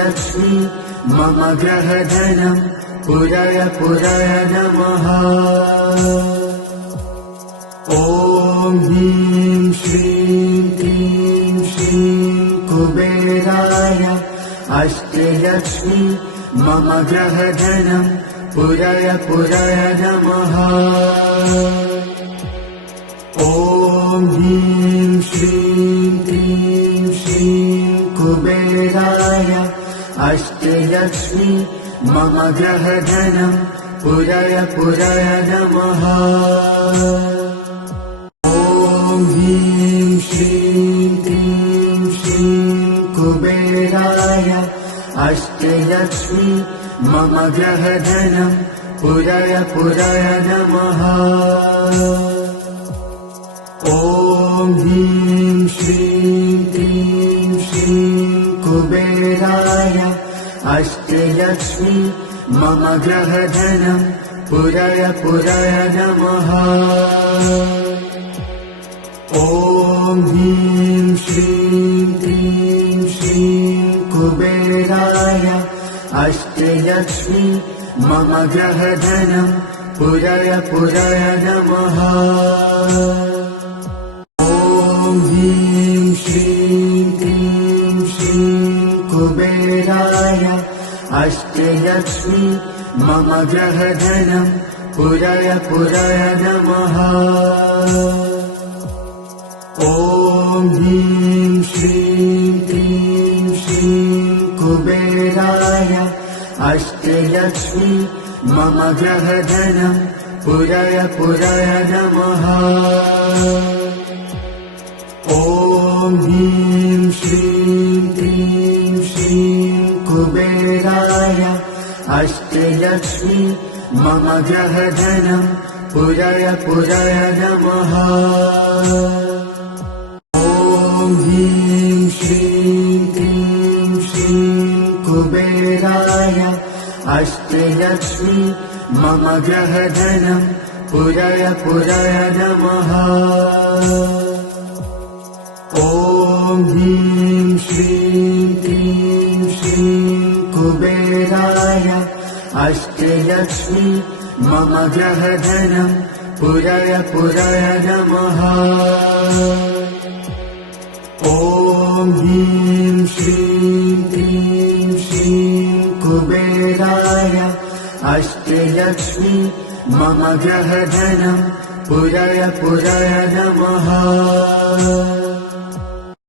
लक्ष्मी मम ग्रहधनं पुरय पुरय नमः। ॐ ह्रीं श्रीं क्लीं श्रीं कुबेराय अष्टलक्ष्मी मम ग्रहधनं पुरय पुरय नमः। ॐ ह्रीं श्रीं क्लीं श्रीं कुबेराय अष्टलक्ष्मी मम ग्रहधनं पुरय पुरय नमः। ॐ ह्रीं श्रीं क्लीं श्रीं कुबेराय अष्टलक्ष्मी मम ग्रहधनं पुरय पुरय नमः। ॐ ह्रीं श्रीं क्लीं श्रीं कुबेराय अष्टलक्ष्मी मम ग्रहधनं पुरय पुरय नमः। ॐ ह्रीं श्रीं क्लीं श्रीं कुबेराय अष्टलक्ष्मी मम ग्रहधनं पुरय पुरय नमः। ॐ ह्रीं श्रीं क्लीं श्रीं कुबेराय अष्टलक्ष्मी मम ग्रहधनं पुरय पुरय नमः। ॐ ह्रीं श्रीं क्लीं श्रीं कुबेराय अष्टलक्ष्मी मम ग्रहधनं पुरय पुरय नमः। ॐ ह्रीं श्रीं क्लीं श्रीं कुबेराय अष्टलक्ष्मी मम ग्रहधनं पुरय पुरय नमः। ॐ ह्रीं श्रीं क्लीं श्रीं कुबेराय अष्टलक्ष्मी मम ग्रहधनं पुरय पुरय नमः। ॐ ह्रीं श्रीं क्लीं श्रीं कुबेराय अष्टलक्ष्मी मम ग्रहधनं पुरय पुरय नमः। ॐ ह्रीं श्रीं क्लीं श्रीं कुबेराय अष्टलक्ष्मी मम ग्रहधनं पुरय पुरय नमः।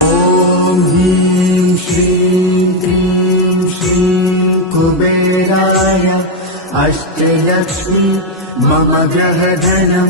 ॐ ह्रीं श्रीं क्लीं श्रीं कुबेराय अष्टलक्ष्मी मम ग्रहधनं